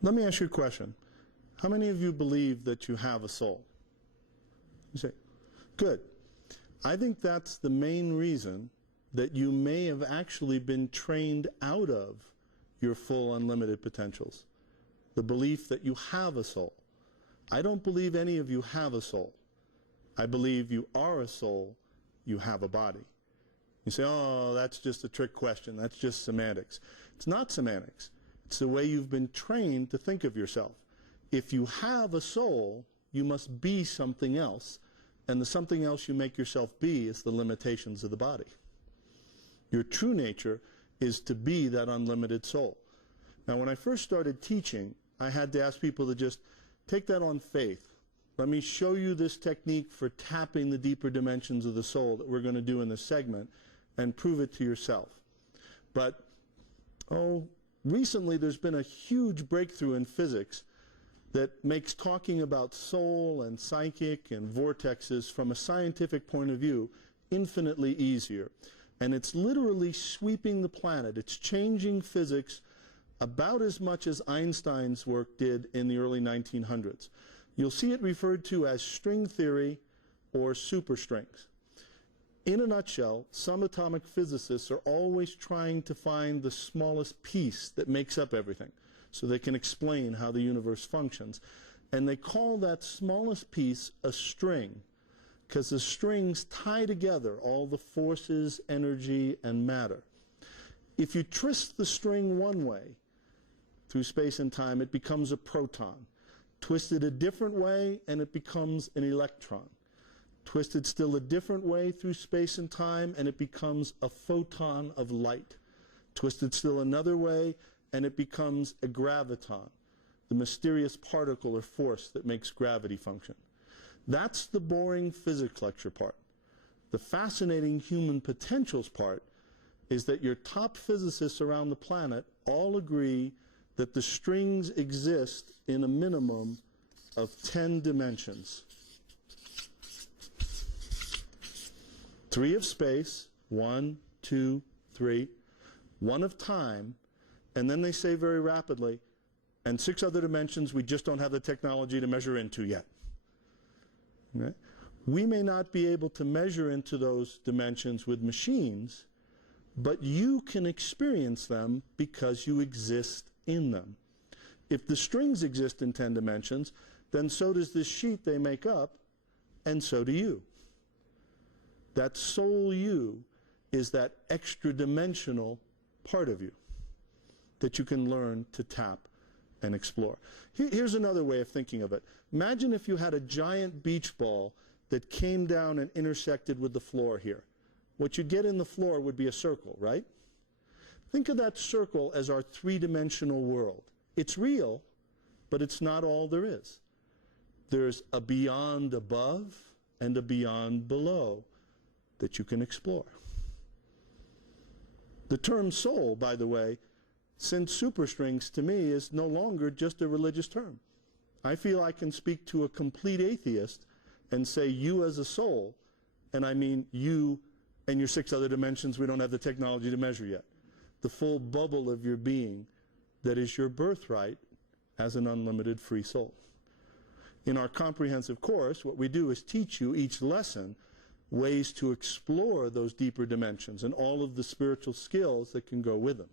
Let me ask you a question. How many of you believe that you have a soul? You say, good. I think that's the main reason that you may have actually been trained out of your full unlimited potentials. The belief that you have a soul. I don't believe any of you have a soul. I believe you are a soul, you have a body. You say, oh, that's just a trick question. That's just semantics. It's not semantics. It's the way you've been trained to think of yourself. If you have a soul, you must be something else. And the something else you make yourself be is the limitations of the body. Your true nature is to be that unlimited soul. Now, when I first started teaching, I had to ask people to just take that on faith. Let me show you this technique for tapping the deeper dimensions of the soul that we're going to do in this segment and prove it to yourself. But, recently there's been a huge breakthrough in physics that makes talking about soul and psychic and vortexes from a scientific point of view infinitely easier. And it's literally sweeping the planet. It's changing physics about as much as Einstein's work did in the early 1900s. You'll see it referred to as string theory or superstrings. In a nutshell, some atomic physicists are always trying to find the smallest piece that makes up everything so they can explain how the universe functions. And they call that smallest piece a string because the strings tie together all the forces, energy, and matter. If you twist the string one way through space and time, it becomes a proton. Twist it a different way, and it becomes an electron. Twisted still a different way through space and time, and it becomes a photon of light. Twisted still another way, and it becomes a graviton, the mysterious particle or force that makes gravity function. That's the boring physics lecture part. The fascinating human potentials part is that your top physicists around the planet all agree that the strings exist in a minimum of 10 dimensions. 3 of space, 1, 2, 3, 1 of time, and then they say very rapidly, and 6 other dimensions we just don't have the technology to measure into yet. Okay? We may not be able to measure into those dimensions with machines, but you can experience them because you exist in them. If the strings exist in 10 dimensions, then so does this sheet they make up, and so do you. That soul you is that extra dimensional part of you that you can learn to tap and explore. Here's another way of thinking of it. Imagine if you had a giant beach ball that came down and intersected with the floor here. What you'd get in the floor would be a circle, right? Think of that circle as our three-dimensional world. It's real, but it's not all there is. There's a beyond above and a beyond below that you can explore. The term soul, by the way, since superstrings to me is no longer just a religious term. I feel I can speak to a complete atheist and say you as a soul, and I mean you and your 6 other dimensions we don't have the technology to measure yet. The full bubble of your being that is your birthright as an unlimited free soul. In our comprehensive course, what we do is teach you each lesson ways to explore those deeper dimensions and all of the spiritual skills that can go with them.